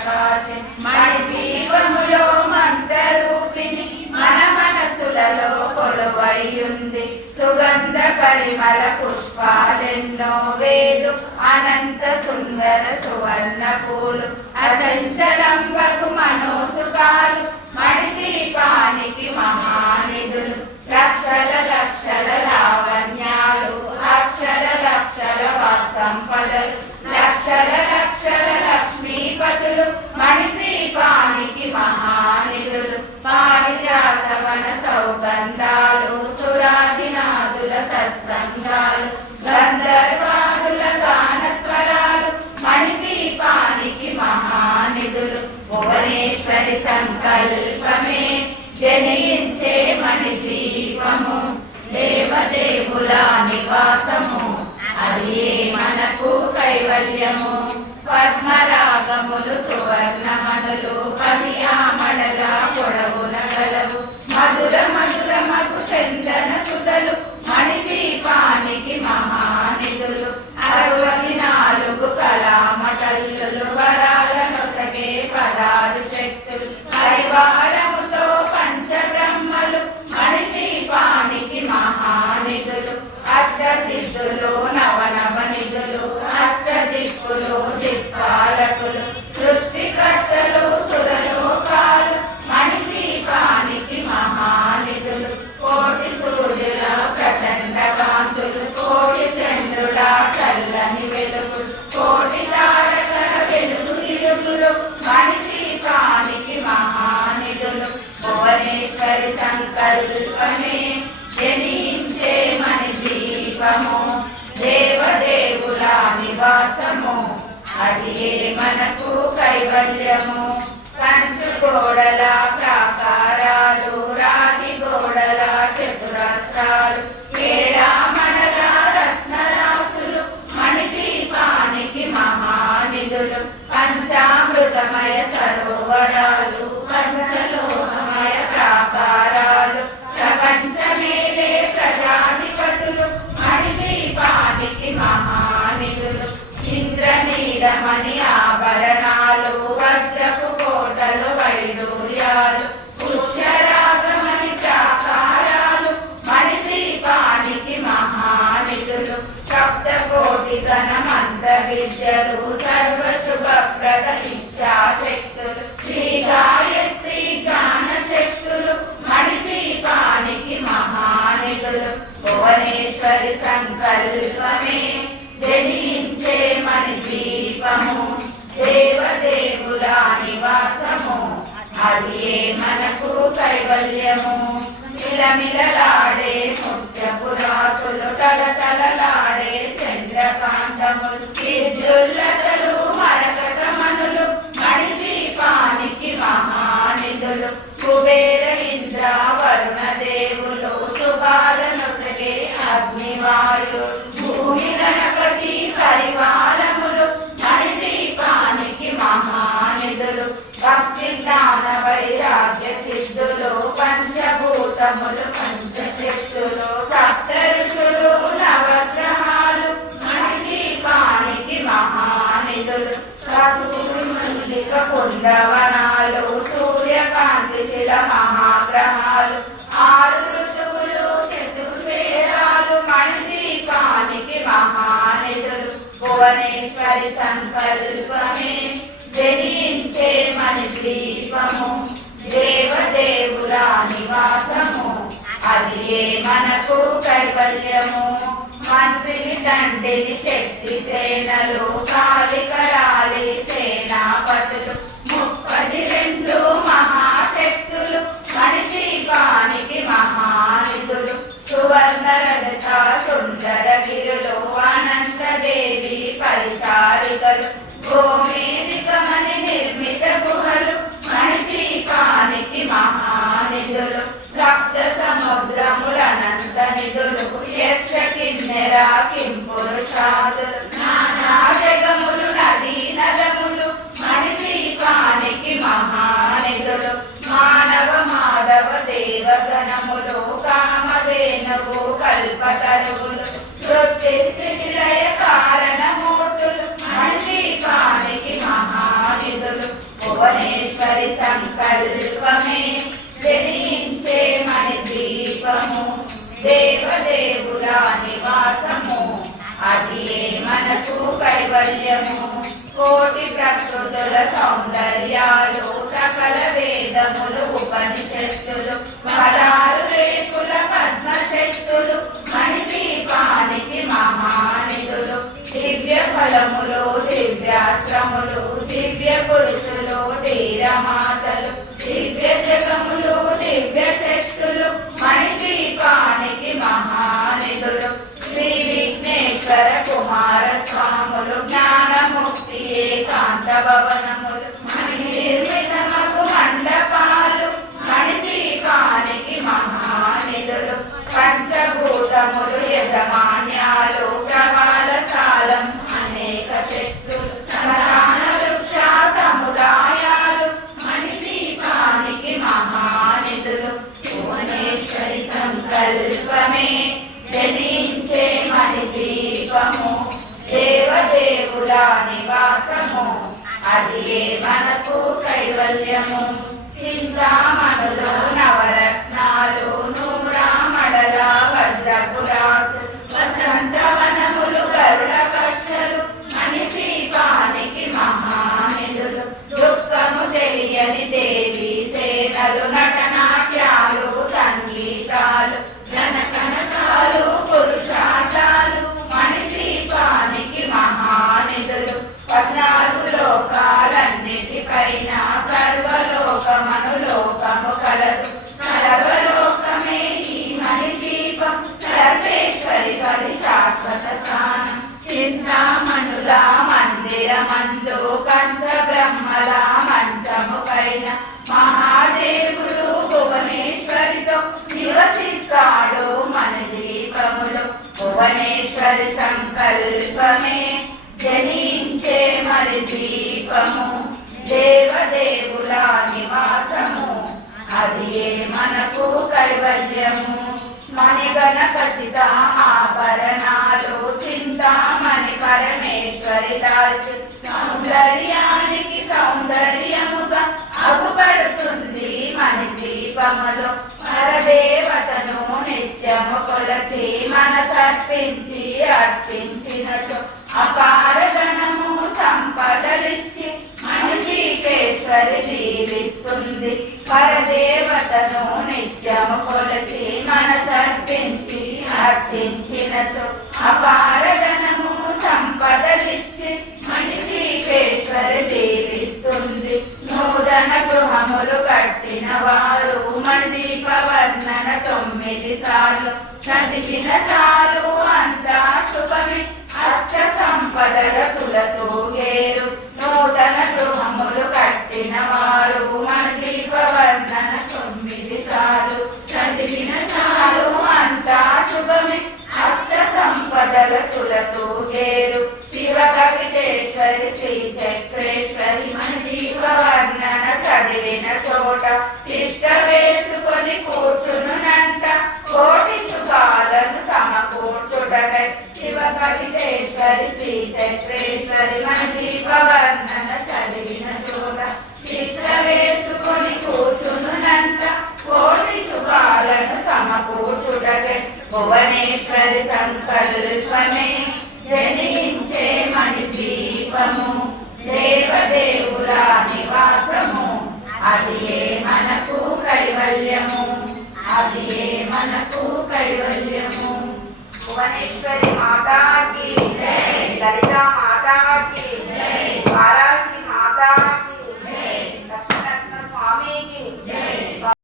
ప్రకాశి మణిదీపములో మంత్రరూపిణి మన మనసులలో కొలువైయుంది. సుగంధ పరిమళ పుష్పాలెన్నో వేలు అనంత సుందర సువర్ణ పూలు అచంచలంబకు మనోసుకాలు మణిదీపానికి మహానిధులు. లక్షల లక్షల లావణ్యాలు అక్షర లక్షల సంపదలు లక్షల లక్షల లక్ష్మీపతులు మణిదీపానికి మహానిధులు. పారిజాతవన సౌగంధాలు సురాదినాదుల సత్సంగాలు గంధర్వాదుల గానస్వరాలు మణిదీపానికి మహానిధులు. భువనేశ్వరి సంకల్పమే జనించే మణిదీపము దేవదేవుల నివాసము అది మనకు కైవల్యము. పద్మరాగములు సువర్ణమనులు పదియామడల పొడవున గలవు మధుర మధుర మధు చందన సుధలు మణిదీపానికి మహానిధులు. 64 కళామతల్లులు వరాల నొసగే 16 శక్తులు పరివారముతో పంచబ్రహ్మలు మణిదీపానికి మహానిధులు. అష్టసిద్ధులు నవనవనిధులు అష్టదిక్కులు దిక్పాలకులు సృష్టికర్తలు సురలోకాలు మణిదీపానికి మహానిధులు. కోటి సూర్యుల ప్రచండ కాంతులు కోటి చంద్రుల చల్లని వెలుగులు కోటి తారకల వెలుగు ఇలుగులు మణిదీపానికి మహానిధులు. భువనేశ్వరి సంకల్పమే జనించే మణిదీపము దేవదేవుల నివాసము అది మనకు కైవల్యము. కంచు గోడల ప్రాకారాలు రాతి గోడల చతురస్రాలు ఏడామణల రత్నరాసులు మణిదీపానికి మహానిధులు. పంచామృతమయ సరోవరాలు పంచలోహమయ ప్రాకారాలు ప్రపంచమేలే ప్రజాధిపతులు మణిదీపానికి మహానిధులు. ఇంద్రనీలమణి ఆభరణాలు వజ్రపు కోటలు వైడూర్యాలు పుష్యరాగమణి ప్రాకారాలు మణిదీపానికి మహానిధులు. సప్తకోటి గణ మంత్ర విద్యలు సర్వశుభప్రద ఇచ్చాశక్తులు శ్రీ గాయత్రి జ్ఞాన శక్తులు మణిదీపానికి మహానిధులు. భువనేశ్వరి సంకల్పమే జనించే మణిదీపము దేవదేవుల నివాసము అది మనకు కైవల్యము. మిలమిలలాడే ముత్యపురాసులు తలతలలాడే చంద్రకాంతములు విద్యుల్లతలు మరకటమణులు మణిదీపానికి మహానిధులు. కుబేర ఇంద్ర వరుణ దేవులు శుభాలనొసగే అగ్నివాయు భూమి గణపతి పరివారములు మణిదీపానికి మహానిధులు. భక్తి జ్ఞాన వైరాగ్య సిద్ధులు పంచభూతములు పంచశక్తులు సప్త ఋషులు నవగ్రహాలు మణిదీపానికి మహానిధులు. కస్తూరి మల్లిక కుందవనాలు సూర్యకాంతి శిల మహాగ్రహాలు 6 ఋతువులు చతుర్వేదాలు మణిదీపానికి మహానిధులు. భువనేశ్వరి సంకల్పమే జనించే మణిదీపము దేవదేవుల నివాసము అది మనకు కైవల్యము. మంత్రిని తండ్రిని శక్తి సేనలు కాలికరాలి సేనాపతులు 32 మహాశక్తులు మణిదీపానికి మహానిధులు. సువర్ణ రజత సుందర గిరులు అనంతదేవి పరిచారికలు గోమేదికమణి నిర్మిత గుహలు మణిదీపానికి మహానిధులు. సప్త సముద్రములనంత నిధులు యక్ష కిన్నెర కింపురుషాదులు నానా జగములు నదీ నదములు మణిదీపానికి మహానిధులు. మానవ మాధవ దేవగణములు కామధేనువు కల్పతరువులు సృష్టి స్థితి లయ కారణమూర్తులు మణిదీపానికి మహానిధులు. నివాసము అది మనకు కైవల్యము కోటి ప్రకృతుల సౌందర్యాలు సకల వేదములు ఉపనిషత్తులు 16 రేకుల పద్మశక్తులు మణిదీపానికి మహానిధులు దివ్య ఫలములు దివ్యాశ్రములు దివ్య పురుషులు ధీరమాతలు దివ్య జగములు దివ్య శక్తులు మణిదీపానికి మహానిధులు శ్రీ విఘ్నేశ్వర కుమార స్వాములు జ్ఞానముక్తి ఏకాంత భవనములు మణినిర్మితమగు మండపాలు మణిదీపానికి మహానిధులు పంచభూతములు యజమాన్యాలు ప్రవాళశాలం అనేక శక్తులు సమాన వృక్ష సముదాయాలు మణిదీపానికి మహానిధులు భువనేశ్వరి సంకల్పమే జనించే మణిదీపము దేవదేవుల నివాసము అది మనకు కైవల్యము చింతామణులు నవరత్నాలు నూరామడల వజ్రపురాసు వసంతవనములు గరుడ పచ్చలు మణిదీపానికి మహానిధులు దుఃఖము తెలియని దేవి సేనలు నటనాట్యాలు సంగీతాలు జనకనకాలు పురుషార్థాలు మణిదీపానికి మహానిధులు 14 లోకాలన్నిటిపైన సర్వలోకమనులోకము కలదు సర్వలోకమే ఈ మణిదీపం సర్వేశ్వరి పరి శాశ్వత స్థానం చింతామణుల మందిరమందు పంచ బ్రహ్మల మంచము పైన మహాదేవుడు భువనేశ్వరితో నివసిస్తాడు మణిదీపములు భువనేశ్వరి సంకల్పమే జనించే మణిదీపము దేవదేవుల నివాసము అది మనకు కైవల్యము మణిగణపతిత ఆభరణాలు చింతామణి పరమేశ్వరి దాల్చి సౌందర్యానికి సౌందర్యముగా అగుపడుతుంది మణిదీపములో పరదేవతను నిత్యము కొలచి మనసర్పించి అర్పించినచు అపారధనము సంపదలిచ్చి మణిదీపేశ్వరి దీవిస్తుంది పరదేవతను నిత్యము కొలచి మనసర్పించి అర్చించినచు అపారధనము సంపదలిచ్చి మణిదీపేశ్వరి దీవిస్తుంది నూతన గృహములు కట్టిన వారు మణిదీప వర్ణన 9 సార్లు చదివిన చాలు అంతా శుభమే అష్ట సంపదల తులతూగేరు నూతన గృహములు కట్టిన వారు మణిదీప వర్ణన 9 సార్లు చదివిన చాలు అంతా శుభమే అష్ట సంపదల తులతూగేరు శివ కవితేశ్వరి శ్రీ చక్రేశ్వరి మణిదీప వర్ణన చదివిన చోట ఇష్ట వేసుకొని కూర్చునునంట కోటి శుభాలను సమకూర్చుటకై శివ కవితేశ్వరి శ్రీ చక్రేశ్వరి మణిదీప వర్ణన చదివిన చోట ఇష్ట వేసుకొని కూర్చునునంత కోటి శుభాలను సమకూర్చుటకై భువనేశ్వరి సంకల్పమే జనించే మణిదీపము దేవదేవుల నివాసము అది మనకు కైవల్యము అది మనకు కైవల్యము భువనేశ్వరి మాతాకి